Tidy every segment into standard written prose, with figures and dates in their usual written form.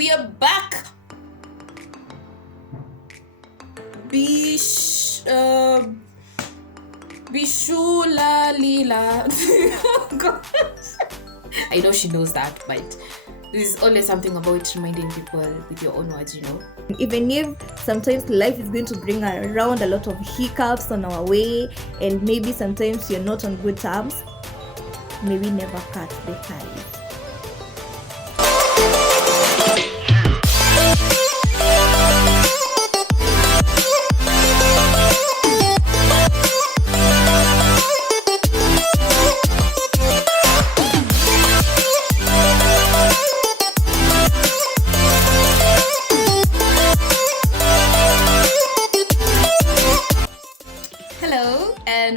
We are back. Bishula Lila. I know she knows that, but there's always something about reminding people with your own words, Even if sometimes life is going to bring around a lot of hiccups on our way, and maybe sometimes you're not on good terms, maybe never cut the ties.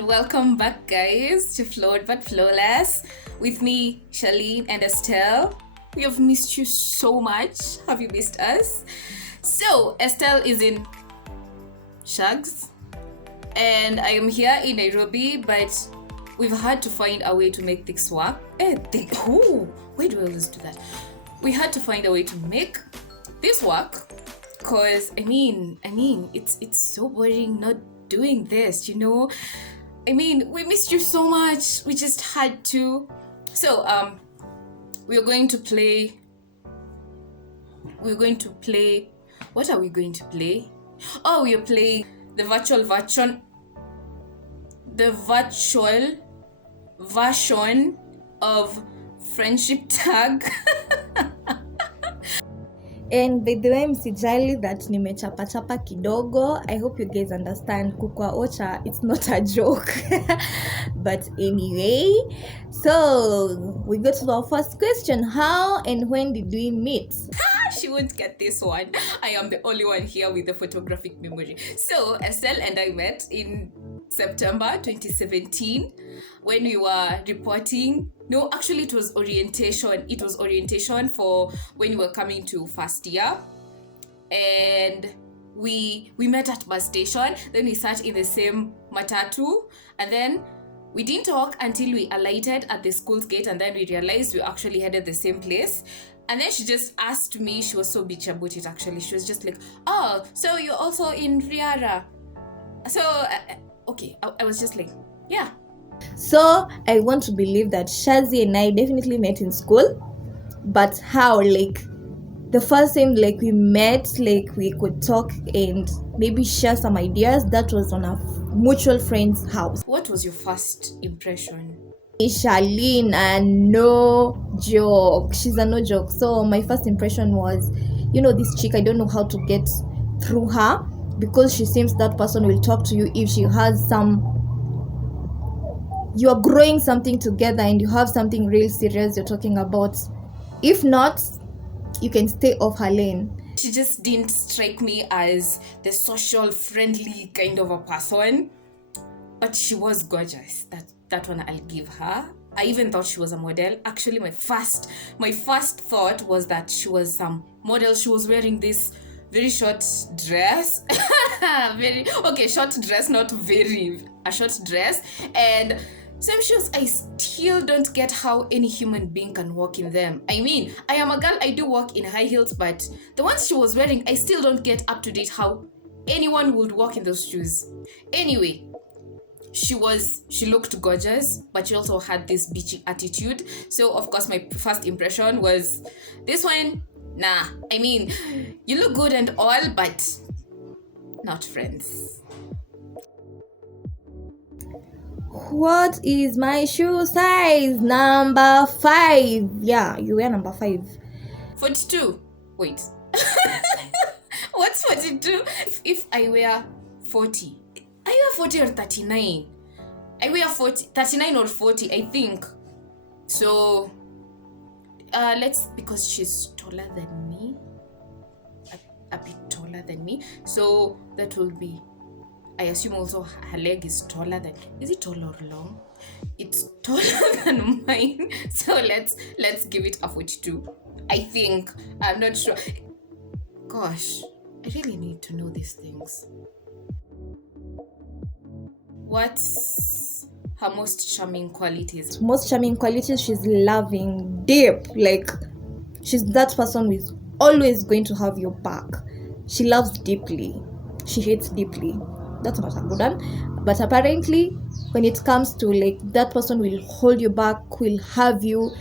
Welcome back, guys, to Flawed But Flawless with me, Charlene and Estelle. We have missed you so much. Have you missed us? So, Estelle is in Shags and I am here in Nairobi, but we've had to find a way to make this work. Why do I always do that? We had to find a way to make this work because, I mean, it's so boring not doing this, we missed you so much. We just had to. So we're going to play. What are we going to play? Oh, we are playing the virtual version of friendship tag. And by the way, msijali that nimechapa kidogo. I hope you guys understand. Kukwa ocha, it's not a joke. But anyway, so we go to our first question. How and when did we meet? She won't get this one. I am the only one here with the photographic memory. So Estelle and I met in September 2017 when we were reporting. No, actually it was orientation. It was orientation for when we were coming to first year. And we met at bus station. Then we sat in the same matatu. And then we didn't talk until we alighted at the school's gate. And then we realized we actually headed the same place. And then she just asked me, she was so bitchy about it actually. She was just like, oh, so you're also in Riara. So, okay, I was just like, yeah. So I want to believe that Shazi and I definitely met in school. But how? Like, the first time we met, we could talk and maybe share some ideas, that was on a mutual friend's house. What was your first impression? Charlene, and no joke. She's a no joke. So my first impression was, this chick, I don't know how to get through her, because she seems that person will talk to you if she has you are growing something together and you have something real serious you're talking about. If not, you can stay off her lane. She just didn't strike me as the social friendly kind of a person, but she was gorgeous. That one I'll give her. I even thought she was a model. Actually, my first thought was that she was some model. She was wearing this very short dress. Short dress, not very, a short dress. And same shoes, I still don't get how any human being can walk in them. I mean, I am a girl, I do walk in high heels, but the ones she was wearing, I still don't get up to date how anyone would walk in those shoes. Anyway, she looked gorgeous, but she also had this bitchy attitude. So of course my first impression was this one, nah. I mean, you look good and all, but not friends. What is my shoe size? Number 5. Yeah, you wear number 5. 42. Wait. What's 42? If I wear 40. I wear 40 or 39. I wear 39 or 40, I think. So, because she's taller than me. A bit taller than me. So, that will be, I assume also her leg is taller than, is it tall or long? It's taller than mine. So let's give it a 42. I think. I'm not sure. Gosh, I really need to know these things. What's her most charming qualities? Most charming qualities, she's loving, deep. Like, she's that person with always going to have your back. She loves deeply, she hates deeply. That's not a good one, but apparently when it comes to like that person will hold you back, will have you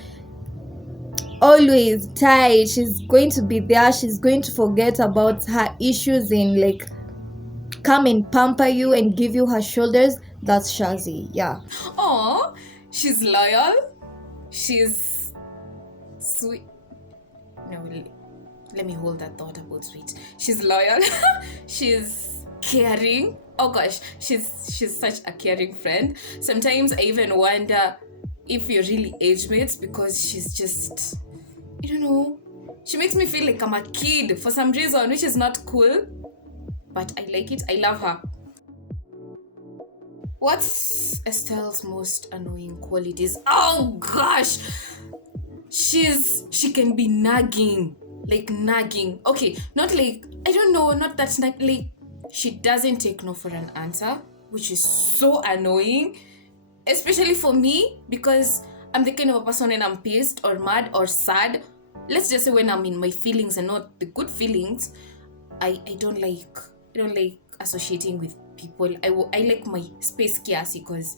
always tight. She's going to be there, she's going to forget about her issues and like come and pamper you and give you her shoulders. That's Shazi. Yeah. Oh, she's loyal. She's sweet. No, let me hold that thought about sweet. She's loyal. She's caring. Oh gosh, she's such a caring friend. Sometimes I even wonder if you're really age mates, because she's just, I don't know, she makes me feel like I'm a kid for some reason, which is not cool, but I like it. I love her. What's Estelle's most annoying qualities? Oh gosh, she can be nagging. Like nagging. Okay, not like, I don't know, not that like she doesn't take no for an answer, which is so annoying, especially for me, because I'm the kind of a person when I'm pissed or mad or sad, let's just say when I'm in my feelings and not the good feelings, I don't like associating with people. I like my space chaos because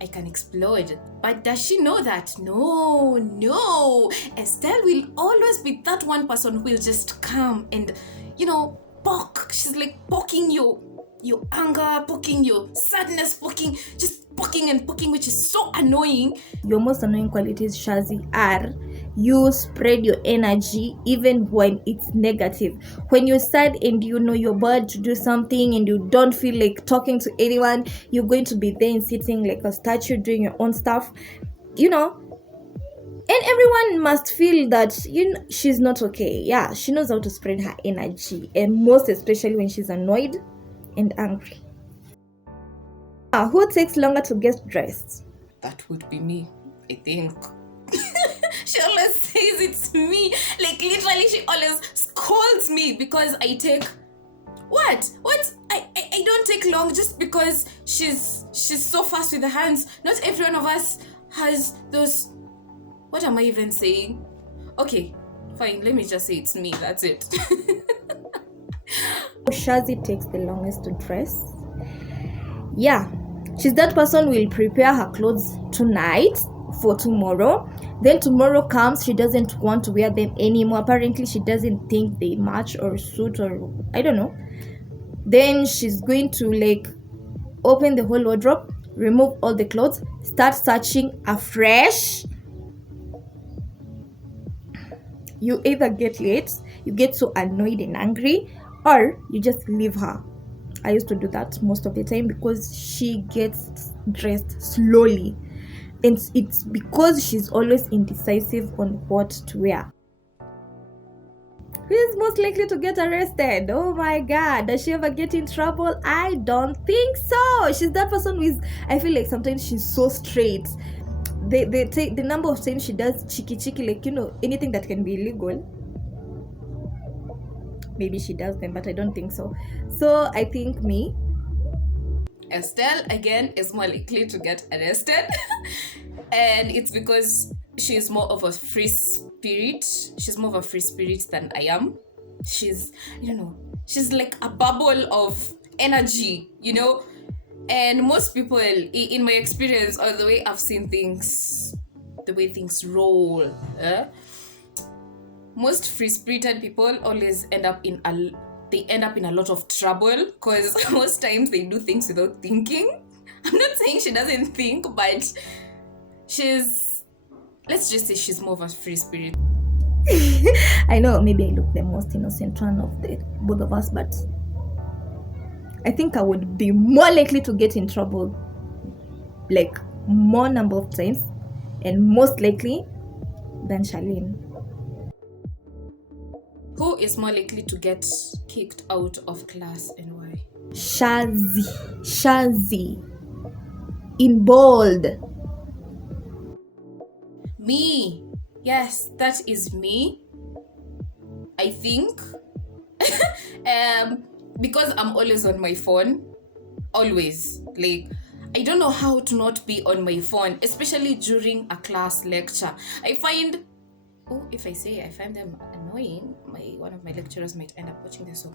I can explode. But does she know that? No. Estelle will always be that one person who will just come and, poke. She's like poking your anger, poking your sadness, poking, which is so annoying. Your most annoying qualities, Shazi, are you spread your energy even when it's negative. When you're sad and you're about to do something and you don't feel like talking to anyone, you're going to be there and sitting like a statue doing your own stuff, and everyone must feel that she's not okay. Yeah, she knows how to spread her energy, and most especially when she's annoyed and angry. Who takes longer to get dressed? That would be me, I think. She always says it's me. Like literally, she always scolds me because I take what? I don't take long just because she's so fast with the hands. Not every one of us has those. What am I even saying? Okay, fine. Let me just say it's me. That's it. Shazi takes the longest to dress. Yeah, she's that person who will prepare her clothes tonight for tomorrow. Then tomorrow comes, she doesn't want to wear them anymore. Apparently, she doesn't think they match or suit, or I don't know. Then she's going to like open the whole wardrobe, remove all the clothes, start searching afresh. You either get late, you get so annoyed and angry, or you just leave her. I used to do that most of the time because she gets dressed slowly, and it's because she's always indecisive on what to wear. Who is most likely to get arrested? Oh my god, does she ever get in trouble? I don't think so. She's that person who is, I feel like sometimes she's so straight. They take the number of times she does cheeky, like anything that can be illegal. Maybe she does them, but I don't think so. So I think me. Estelle again is more likely to get arrested. And it's because she's more of a free spirit. She's more of a free spirit than I am. She's like a bubble of energy, And most people, in my experience, or the way I've seen things, the way things roll, most free-spirited people always end up in a lot of trouble, because most times they do things without thinking. I'm not saying she doesn't think, but let's just say she's more of a free spirit. I know maybe I look the most innocent one of the both of us, but I think I would be more likely to get in trouble, like more number of times, and most likely than Charlene. Who is more likely to get kicked out of class and why? Shazi. In bold. Me. Yes, that is me. I think. Because I'm always on my phone. Always. Like, I don't know how to not be on my phone, especially during a class lecture. I find oh, if I say I find them annoying, one of my lecturers might end up watching this. So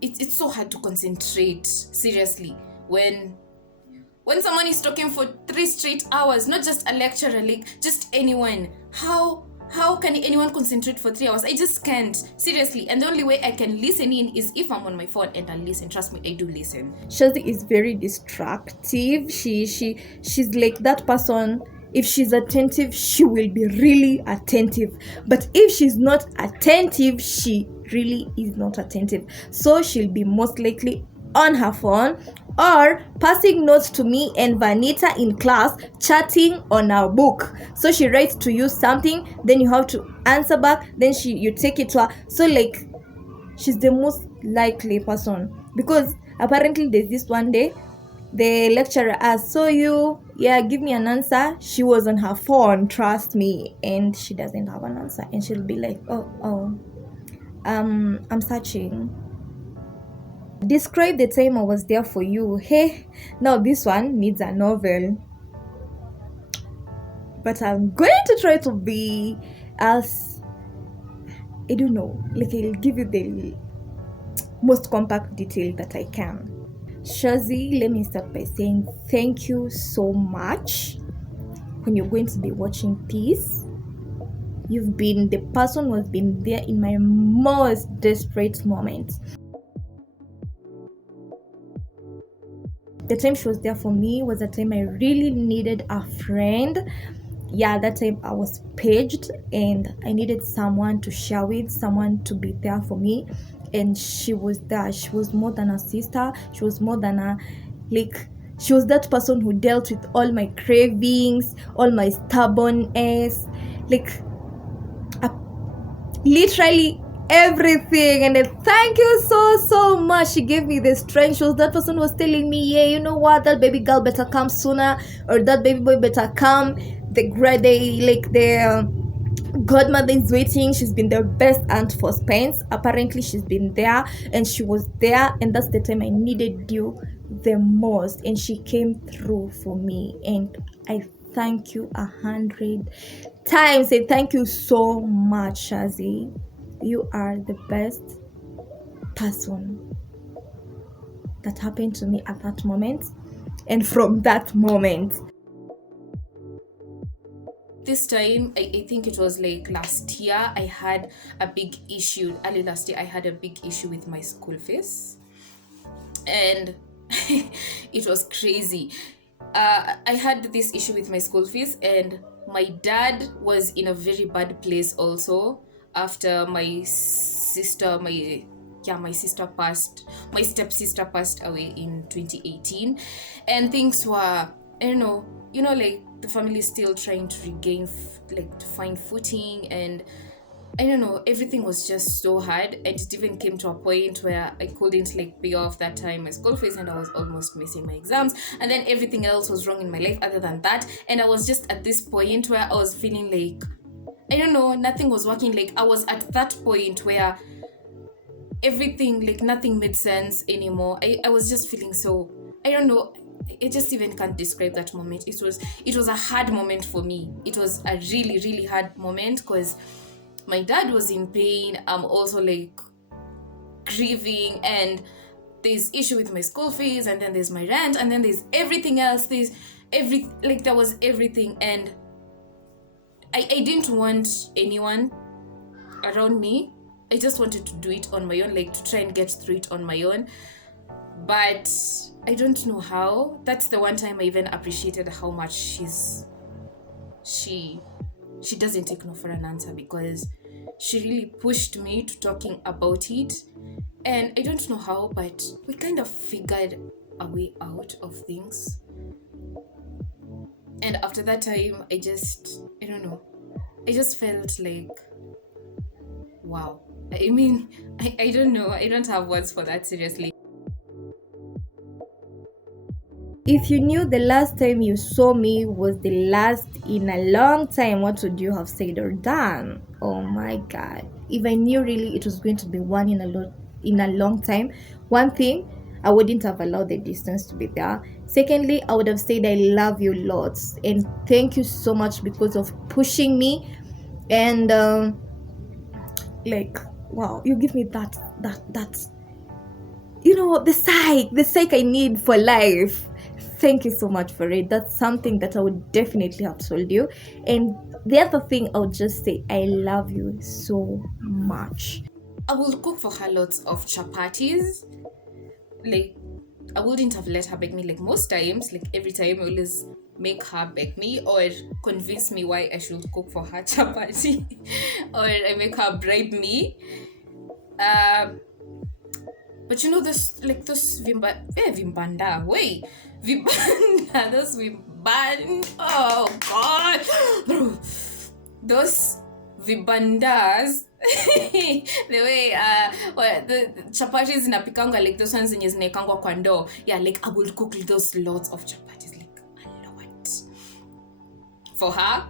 it's so hard to concentrate, seriously, when someone is talking for 3 straight hours, not just a lecturer, like just anyone. How can anyone concentrate for 3 hours? I just can't, seriously. And the only way I can listen in is if I'm on my phone and I listen. Trust me, I do listen. Shazi is very distractive. She's like that person. If she's attentive, she will be really attentive. But if she's not attentive, she really is not attentive. So she'll be most likely on her phone or passing notes to me and Vanita in class, chatting on our book. So she writes to you something, then you have to answer back, then you take it to her. So like, she's the most likely person, because apparently there's this one day the lecturer asked, so give me an answer. She was on her phone, trust me, and she doesn't have an answer, and she'll be like, I'm searching. Describe the time I was there for you. Hey, now this one needs a novel, but I'm going to try to be as, I don't know, like I'll give you the most compact detail that I can. Shazi, let me start by saying thank you so much. When you're going to be watching this, you've been the person who has been there in my most desperate moments. The time she was there for me was the time I really needed a friend. Yeah, that time I was paged and I needed someone to share with, someone to be there for me. And she was there. She was more than a sister. She was more than she was that person who dealt with all my cravings, all my stubbornness, literally everything. And then thank you so much. She gave me the strength. She was that person who was telling me, yeah, you know what, that baby girl better come sooner, or that baby boy better come. The godmother is waiting. She's been the best aunt for Spence. Apparently she's been there, and she was there, and that's the time I needed you the most, and she came through for me, and I thank you 100 times. And thank you so much, Shazi. You are the best person that happened to me at that moment, and from that moment. This time, I think it was like last year, I had a big issue. Early last year, I had a big issue with my school fees. And it was crazy. I had this issue with my school fees, and my dad was in a very bad place also after my stepsister passed away in 2018. And things were, I don't know, like the family is still trying to regain, to find footing, and I don't know, everything was just so hard. And it even came to a point where I couldn't pay off that time my school fees, and I was almost missing my exams, and then everything else was wrong in my life other than that. And I was just at this point where I was feeling I don't know, nothing was working. I was at that point where everything, nothing made sense anymore. I was just feeling so, I don't know, I just even can't describe that moment. It was a hard moment for me. It was a really, really hard moment because my dad was in pain. I'm also grieving, and there's issue with my school fees, and then there's my rent, and then there's everything else. There was everything, and I didn't want anyone around me. I just wanted to do it on my own, to try and get through it on my own. But I don't know how. That's the one time I even appreciated how much she doesn't take no for an answer, because she really pushed me to talking about it. And I don't know how, but we kind of figured a way out of things. And after that time, I don't know, I just felt wow. I mean, I don't know, I don't have words for that, seriously. If you knew the last time you saw me was the last in a long time, what would you have said or done? Oh my God. If I knew really it was going to be one in a long time, one thing, I wouldn't have allowed the distance to be there. Secondly, I would have said I love you lots, and thank you so much because of pushing me And like, wow, you give me that the psych I need for life. Thank you so much for it. That's something that I would definitely have told you. And the other thing, I would just say, I love you so much. I will cook for her lots of chapatis. Like, I wouldn't have let her bake me. Like, most times, like every time, I always make her bake me or convince me why I should cook for her chapati, or I make her bribe me. But you know, this like those vimbanda, wait, vimbanda, those vimban. Oh God, bro, those vibandas. The way the chapatis zinapikanga, like those ones zenye zinaekangwa kwa ndoo. Yeah, like I will cook those lots of chapatis, like a lot for her.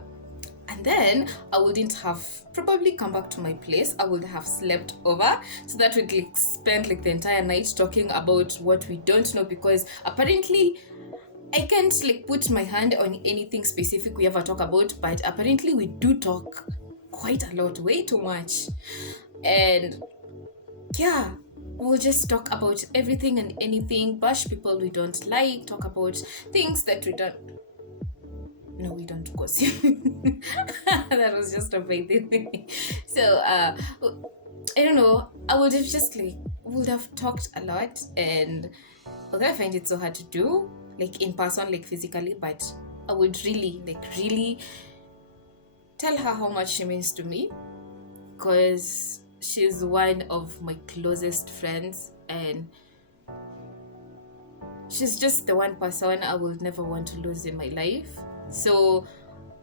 And then I wouldn't have probably come back to my place. I would have slept over so that we'd like spend like the entire night talking about what we don't know, because apparently I can't like put my hand on anything specific we ever talk about, but apparently we do talk quite a lot, way too much. And yeah, we'll just talk about everything and anything, bash people we don't like, talk about things that we don't. No, we don't gossip. That was just a bad thing. So I don't know, I would have just like would have talked a lot, and although I find it so hard to do like in person, like physically, but I would really tell her how much she means to me, because she's one of my closest friends, and she's just the one person I would never want to lose in my life. So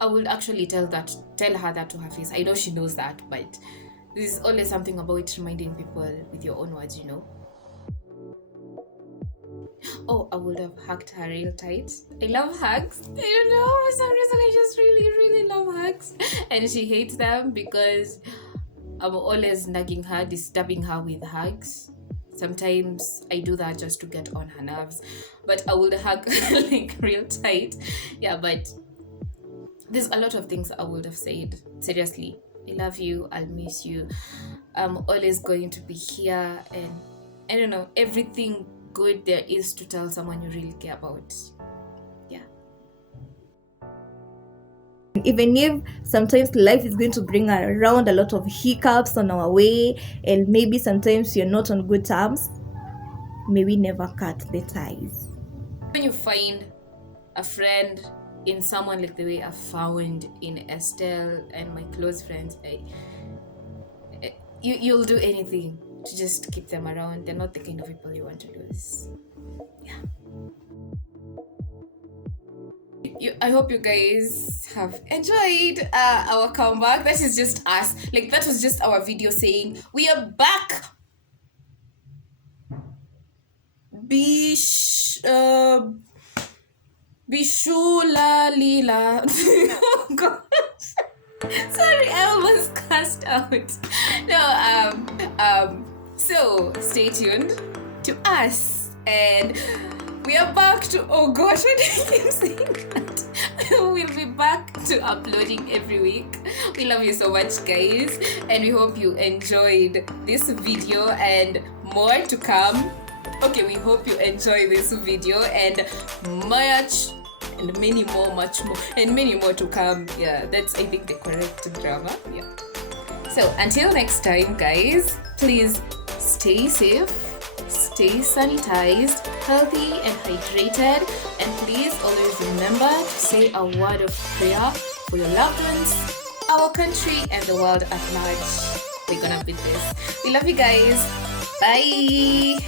I would actually tell her that to her face. I know she knows that, but there's always something about reminding people with your own words, you know. Oh, I would have hugged her real tight. I love hugs. I don't know, for some reason I just really love hugs. And she hates them because I'm always nagging her, disturbing her with hugs. Sometimes I do that just to get on her nerves, but I would hug like real tight. Yeah, but there's a lot of things I would have said. Seriously, I love you, I'll miss you, I'm always going to be here, and I don't know, everything good there is to tell someone you really care about. Yeah. Even if sometimes life is going to bring around a lot of hiccups on our way, and maybe sometimes you're not on good terms, maybe never cut the ties. When you find a friend in someone like the way I found in Estelle and my close friends, you'll do anything to just keep them around. They're not the kind of people you want to lose. Yeah. I hope you guys have enjoyed our comeback. That is just us. Like, that was just our video saying we are back. Bishula Lila. Oh gosh. Sorry, I almost cussed out. No, so stay tuned to us, and we are back to, oh gosh, why did I keep saying that? We'll be back to uploading every week. We love you so much, guys, and we hope you enjoyed this video, and more to come. Okay, we hope you enjoy this video, and many more to come. Yeah, that's, I think, the correct grammar. Yeah. So until next time, guys, please stay safe, stay sanitized, healthy and hydrated, and please always remember to say a word of prayer for your loved ones, our country, and the world at large. We're gonna beat this. We love you guys. Bye.